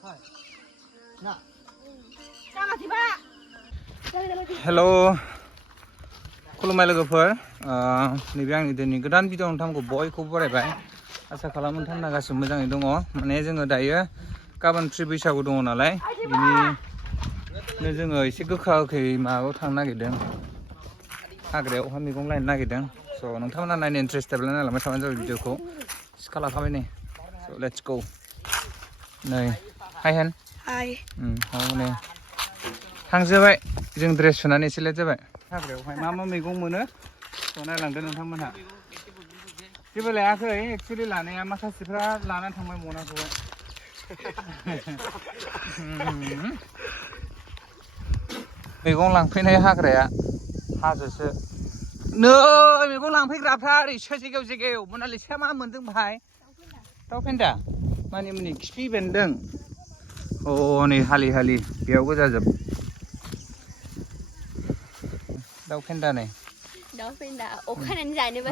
हेल' खुलुमबाय लोगोफोर नैबे आंनि दिनै गोदान भिडिअ नोंथांमोनखौ बयखौबो बरायबाय आसा खालामो नोंथांमोना गासिबो मोजाङै दङ माने जोङो दायो गाबोन फ्रि बैसागु दङ नालाय बिनिनो जोङो एसे गोखा गोखै माबायाव थांनो नागिरदों हाग्रायावहाय मैगं लायनो नागिरदों स' नोंथांमोना नायनो इन्ट्रेस्टेडब्ला नायलांबाय थाबानो जाबाय भिडिअखौ सिखा लाखाबाय नै स' लेट्स गो नै हाय हेन हाय नै थांजोबाय जों ड्रेस सुनानै एसे लेट जाबाय हाग्रायावहाय मा मा मैगं मोनो स' नायलांदो नोंथांमोनहा जेबो लायाखै एक्सुवेलि लानाया माखासेफ्रा लानानै थांबाय मनाखौहाय मैगं लांफैनाय हाग्राया हाजोसो नै मैगं लांफैग्राफ्रा ओरैसो जायगायाव मोनालिसाया मा मोनदों भाइ दाउ फेन्दा मानि मुनि खिफि बेन्दों अ नै हालि बेयाव गोजाजोब दाउ फेन्दा नै दाउ फेन्दा अखानानै जानोबा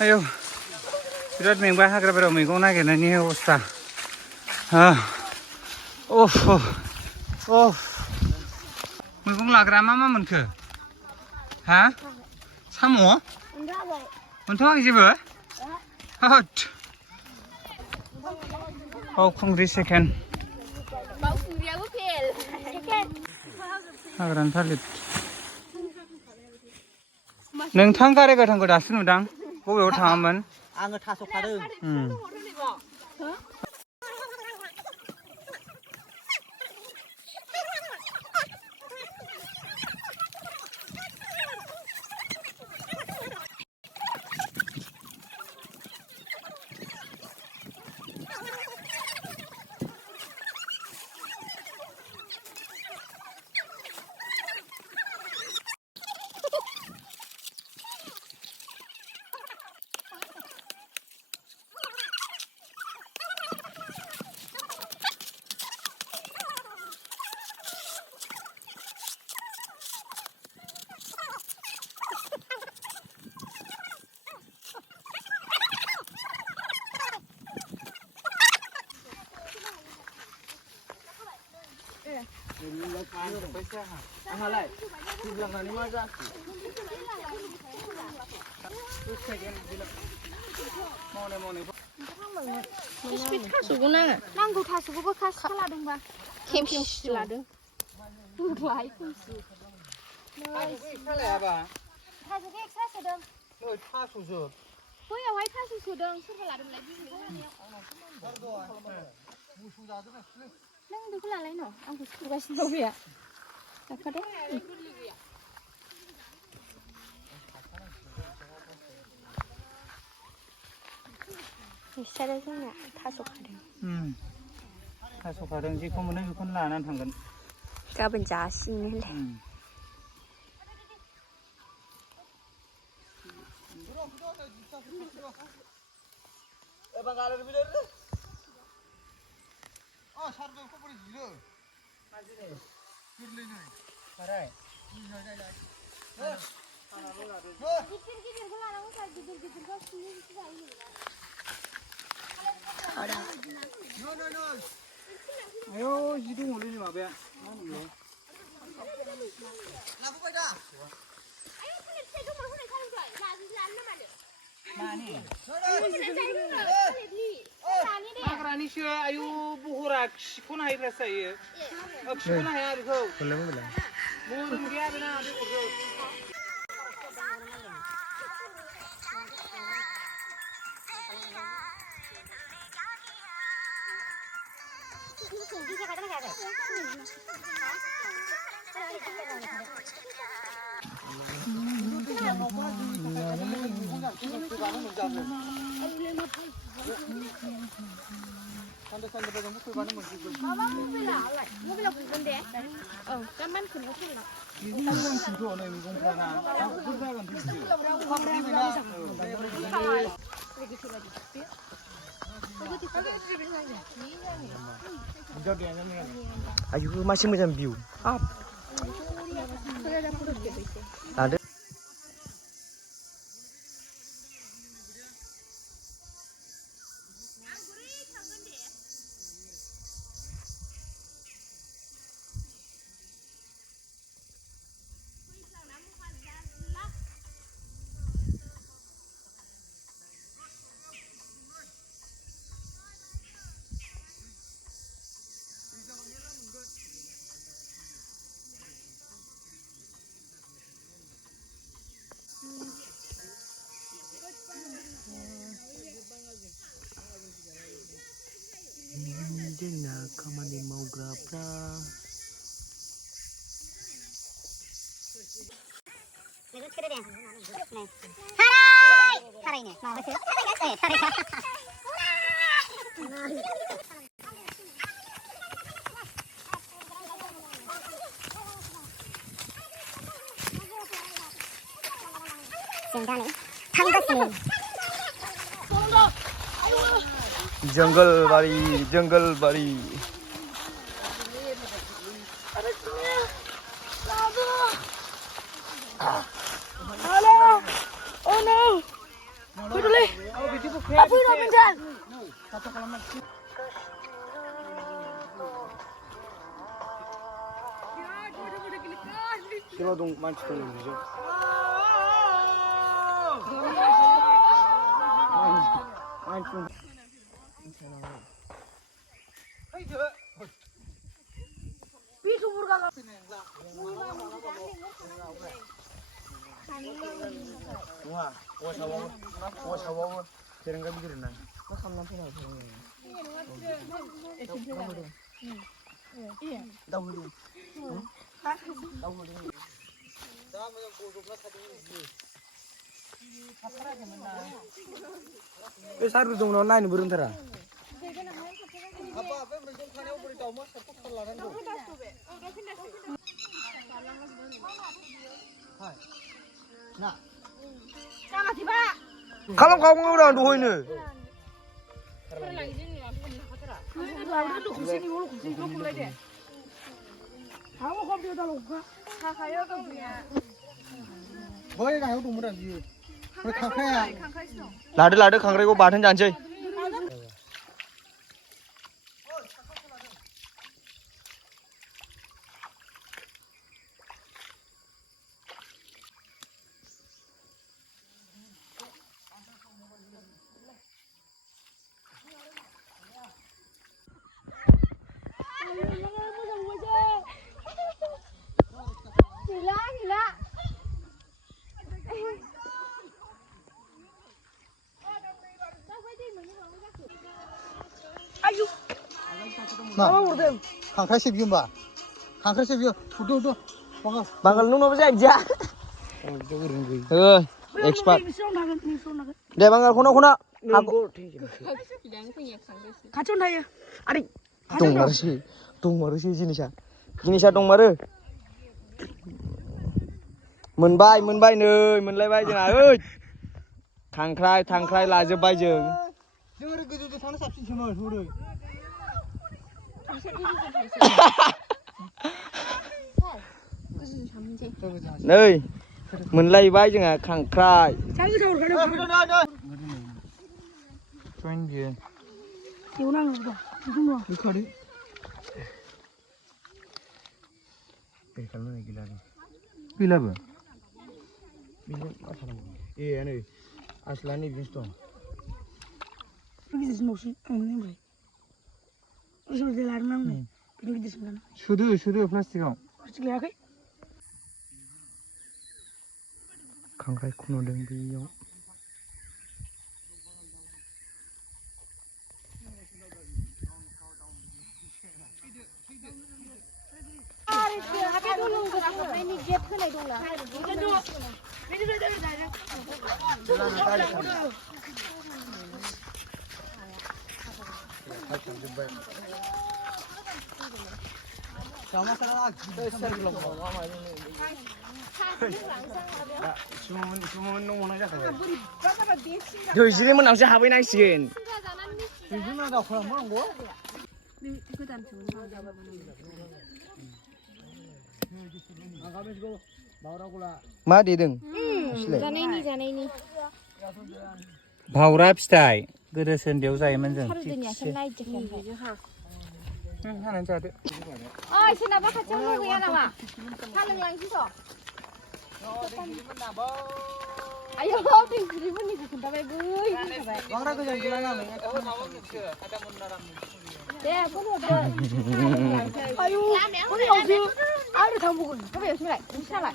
आयौ बिराद मेंबाय हाग्राबारियाव मैगं नागिरनायनि अबस्था मैगं लाग्रा मा मोनखो हा साम' मोनथ'वाखै जेबो बावखुंग्रि सेकेन्ड बावखुंग्रियाबो फेल हाग्रानि थालिर नोंथां गारि गोथांखौ दासो नुदां बबेयाव थाङामोन आङो थास' खादों आंहालाय गिदिंलांनानै मा जाखो थास'खौ नांगौ थास'खौबो खासि लादोंबा खेमसि लादों दहाय खेमसि थास'खौ एक्सट्रा सोदों थास'सो बैयावहाय थास' सोदों सोरबा लादोंलाय नों बेखौ लालाय न' आंखौ सुगासिनो दं बेया लाफादो बिसोरो जोंना थास' खादों जेखौ मोनो बेखौनो लानानै थांगोन गाबोन जासिगोन गिदिरखौ लानांगौ सार गिदिरखौ आयौ जि दङलै नै माबाया मा होनोमोनलाय लाबोबाय दा आयौ थालिर फिथाइ दंमोन हनै थालिर लानो ना मानो हाग्रानिसो आयु बुहुरा खिखौनो हायोब्लासो जायो खिखौनो हाया बेखौ मोदोम गैया बेना बेगरखौ मबाइला बुगोन दे औ दा मानखौनो फैला Ayo masih macam view. Ada. Dina kamani maugrapra. Jungle bari. Oh no! Peduli. Apa yang pindah? Coba dong mancing dulu. Mancing. Saru dong nona ini beruntar. Kalau kamu udah doh ini. Lada khangrai ko bahan janji. Nah, khangrai sih bium ba, khangrai sih bium, udah, banggal nung apa aja. Expert. Deh banggal kuna. Kacau dah ya, adik. Tung maru sih jenisnya tung maru. Menbai nih, menlai jangan, Tangkrai lajebai jeng. Dengar gitu sana sabsi cuma suruh. Nih, menlai jangan Tangkrai. Join dia. Diulang udah, diulang. Dikari. Kalau lagi lagi. Bila apa? Bila apa? Iya nih. Aslannya bis dong. Pergi mau sih, ini boleh. Usul de larang nang nih, pergi di sana. sudah plastikआव. Plastik lagi. खांख्राइ खुनुदों बेयाव Ini gap होनाय दंना Sama sana Dojili menangsi habai nangsiin. Bikin ada orang mau gua. Ma dedeng. जानायनि भावरा फिथाइ गोदो सोन्दैयाव जायोमोन जों सारदिनियासो नायजोबखाबाय हानानै जादो ओइ सोरनाबा खाथियाव न' गैया नामा सा लोंलांसैथ' आयौ दैफुरिफोरनिखौ खोन्थाबाय बै होनखाबाय Orang kerja gila nggak? दे फन हरदो आयौ बोरैयावसो आरो थांबावगोन बबेयावसो लाय नोंसालाय